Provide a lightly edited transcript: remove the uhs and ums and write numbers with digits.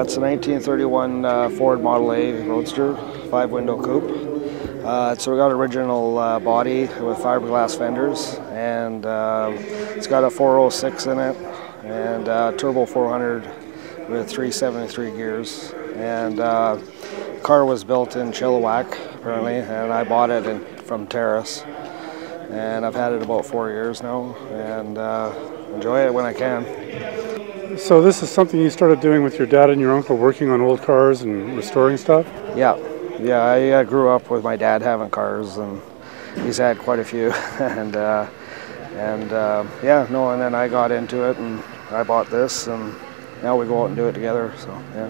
It's a 1931 Ford Model A Roadster, 5-window coupe. So we got original body with fiberglass fenders, and it's got a 406 in it, and turbo 400 with 373 gears. And the car was built in Chilliwack, apparently, and I bought it from Terrace. And I've had it about 4 years now, and enjoy it when I can. So this is something you started doing with your dad and your uncle, working on old cars and restoring stuff? Yeah. Yeah, I grew up with my dad having cars, and he's had quite a few. and then I got into it, and I bought this, and now we go out and do it together. So yeah.